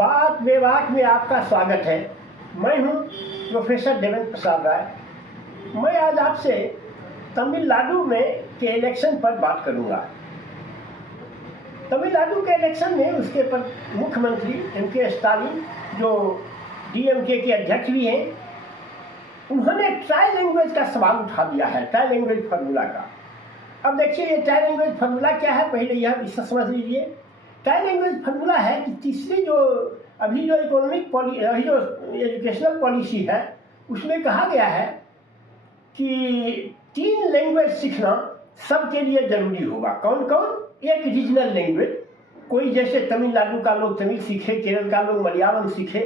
बात विवाद में आपका स्वागत है। मैं हूं प्रोफेसर देवेंद्र प्रसाद राय। मैं आज आपसे तमिलनाडु में के इलेक्शन पर बात करूंगा। तमिलनाडु के इलेक्शन में उसके पर मुख्यमंत्री एम.के. स्टालिन, जो डीएमके के अध्यक्ष भी हैं, उन्होंने ट्राई लैंग्वेज का सवाल उठा दिया है, ट्राई लैंग्वेज फार्मूला का। अब देखिए, ये ट्राई लैंग्वेज फार्मूला क्या है, पहले यह इससे समझ लीजिए। ट्राई लैंग्वेज फार्मूला है कि तीसरी जो अभी जो अभी जो एजुकेशनल पॉलिसी है, उसमें कहा गया है कि 3 लैंग्वेज सीखना सबके लिए जरूरी होगा। कौन कौन? एक रीजनल लैंग्वेज, कोई जैसे तमिलनाडु का लोग तमिल सीखे, केरल का लोग मलयालम सीखे,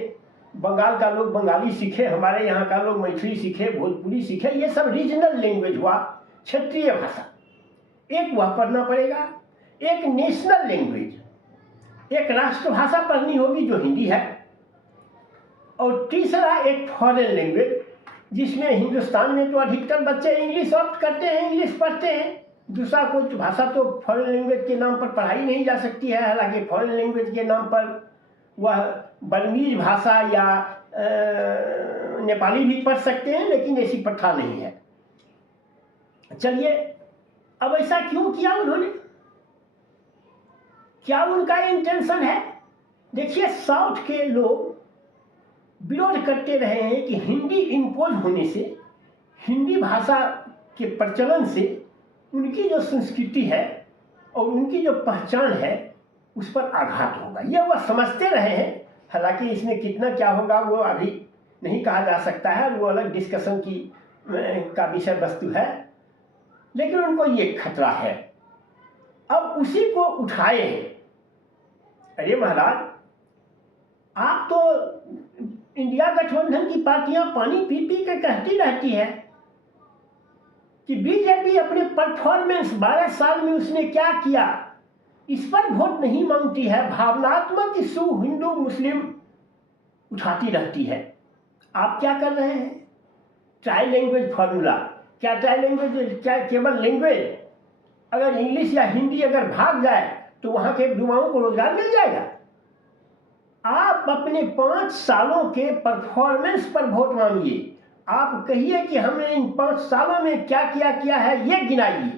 बंगाल का लोग बंगाली सीखे, हमारे यहाँ का लोग मैथिली सीखे, भोजपुरी सीखे, ये सब रीजनल लैंग्वेज हुआ, क्षेत्रीय भाषा। एक वह पढ़ना पड़ेगा। एक नेशनल लैंग्वेज, एक राष्ट्रभाषा पढ़नी होगी जो हिंदी है। और तीसरा एक फॉरेन लैंग्वेज, जिसमें हिंदुस्तान में तो अधिकतर बच्चे इंग्लिश ऑप्ट करते हैं, इंग्लिश पढ़ते हैं। दूसरा कोई भाषा तो फॉरेन लैंग्वेज के नाम पर पढ़ाई नहीं जा सकती है। हालांकि फॉरेन लैंग्वेज के नाम पर वह बर्मीज भाषा या नेपाली भी पढ़ सकते हैं, लेकिन ऐसी प्रथा नहीं है। चलिए, अब ऐसा क्यों किया उन्होंने? क्या उनका इंटेंशन है? देखिए, साउथ के लोग विरोध करते रहे हैं कि हिंदी इम्पोज होने से, हिंदी भाषा के प्रचलन से उनकी जो संस्कृति है और उनकी जो पहचान है उस पर आघात होगा। यह वह समझते रहे हैं। हालांकि इसमें कितना क्या होगा वो अभी नहीं कहा जा सकता है, वो अलग डिस्कशन का विषय वस्तु है, लेकिन उनको ये खतरा है। अब उसी को उठाए। अरे महाराज, आप तो इंडिया गठबंधन की पार्टियां पानी पी पी के कहती रहती है कि बीजेपी अपने परफॉर्मेंस 12 साल में उसने क्या किया, इस पर वोट नहीं मांगती है। भावनात्मक इशू हिंदू मुस्लिम उठाती रहती है। आप क्या कर रहे हैं? Try language formula. क्या ट्राई लैंग्वेज क्या केवल लैंग्वेज? अगर इंग्लिश या हिंदी अगर भाग जाए तो वहां के युवाओं को रोजगार मिल जाएगा? आप अपने 5 सालों के परफॉर्मेंस पर वोट मांगिए। आप कहिए कि हमने इन 5 सालों में क्या किया है, ये गिनाइए,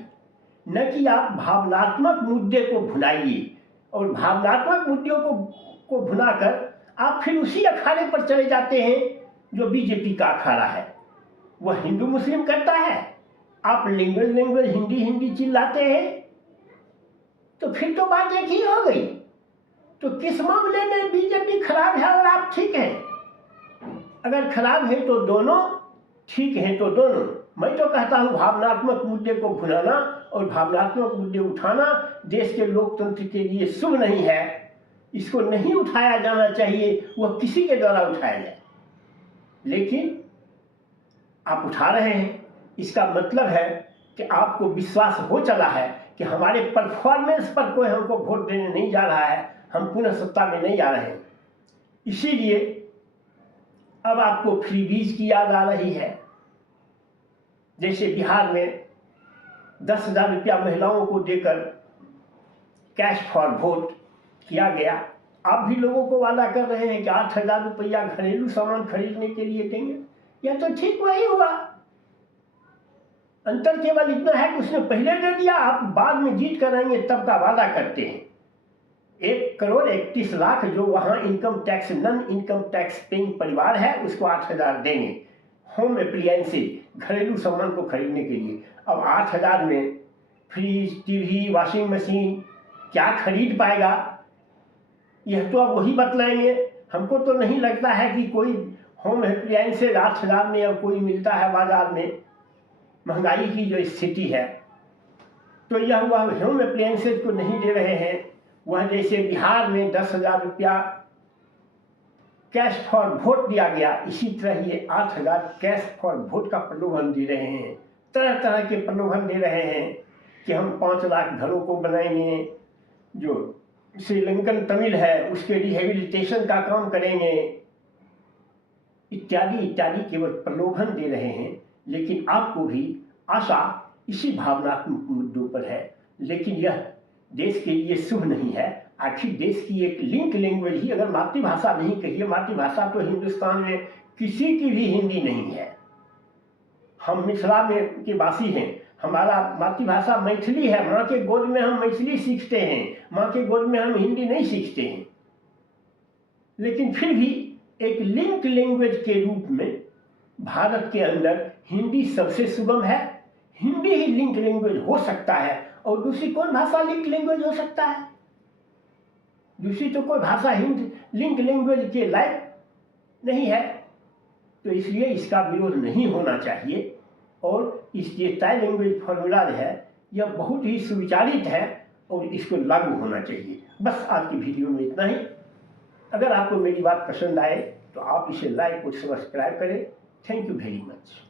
न कि आप भावनात्मक मुद्दे को भुलाइए। और भावनात्मक मुद्दों को भुलाकर आप फिर उसी अखाड़े पर चले जाते हैं जो बीजेपी का अखाड़ा है। वह हिंदू मुस्लिम करता है, आप लैंग्वेज हिंदी चिल्लाते हैं, तो फिर तो बात एक ही हो गई। तो किस मामले में बीजेपी खराब है और आप ठीक हैं? अगर खराब है तो दोनों, ठीक है तो दोनों। मैं तो कहता हूं भावनात्मक मुद्दे को भुलाना और भावनात्मक मुद्दे उठाना देश के लोकतंत्र के लिए शुभ नहीं है। इसको नहीं उठाया जाना चाहिए, वह किसी के द्वारा उठाया जाए। लेकिन आप उठा रहे हैं, इसका मतलब है कि आपको विश्वास हो चला है कि हमारे परफॉर्मेंस पर कोई हमको वोट देने नहीं जा रहा है, हम पुनः सत्ता में नहीं आ रहे हैं। इसीलिए अब आपको फ्रीबीज की याद आ रही है। जैसे बिहार में 10,000 रुपया महिलाओं को देकर कैश फॉर वोट किया गया। आप भी लोगों को वादा कर रहे हैं कि 8,000 रुपया घरेलू सामान खरीदने के लिए देंगे। यह तो ठीक वही हुआ। अंतर केवल इतना है कि उसने पहले दे दिया, आप बाद में जीत कर आएंगे तब का वादा करते हैं। 1,31,00,000 जो वहाँ income tax non income tax paying परिवार है, उसको 8,000 देंगे होम अप्लायंसेज, घरेलू सामान को खरीदने के लिए। अब 8,000 में फ्रिज, टीवी, वॉशिंग मशीन क्या खरीद पाएगा? यह तो अब वही बतलाएंगे। हमको तो नहीं लगता है कि कोई होम अप्लायंसेज 8,000 में अब कोई मिलता है बाजार में। महंगाई की जो स्थिति है, तो यह वह होम अप्लायंसेज को नहीं दे रहे हैं। वह जैसे बिहार में 10,000 रुपया कैश फॉर वोट दिया गया, इसी तरह ये 8,000 कैश फॉर वोट का प्रलोभन दे रहे हैं। तरह तरह के प्रलोभन दे रहे हैं कि हम 5 लाख घरों को बनाएंगे, जो श्रीलंकन तमिल है उसके रिहेबिलिटेशन का काम करेंगे, इत्यादि इत्यादि केवल प्रलोभन दे रहे हैं। लेकिन आपको भी आशा इसी भावनात्मक मुद्दों पर है, लेकिन यह देश के लिए शुभ नहीं है। आखिर देश की एक लिंक लैंग्वेज ही अगर मातृभाषा नहीं कहिए, मातृभाषा तो हिंदुस्तान में किसी की भी हिंदी नहीं है। हम मिथिला में के वासी हैं, हमारा मातृभाषा मैथिली है, माँ के गोद में हम मैथिली सीखते हैं, माँ के गोद में हम हिंदी नहीं सीखते हैं। लेकिन फिर भी एक लिंक लैंग्वेज के रूप में भारत के अंदर हिंदी सबसे सुगम है। हिंदी ही लिंक लैंग्वेज हो सकता है, और दूसरी कौन भाषा लिंक लैंग्वेज हो सकता है? दूसरी तो कोई भाषा हिंद लिंक लैंग्वेज के लायक नहीं है। तो इसलिए इसका विरोध नहीं होना चाहिए, और इस ये टाई लैंग्वेज फार्मूला है यह बहुत ही सुविचारित है और इसको लागू होना चाहिए। बस आज की वीडियो में इतना ही। अगर आपको मेरी बात पसंद आए तो आप इसे लाइक और सब्सक्राइब करें। Thank you very much.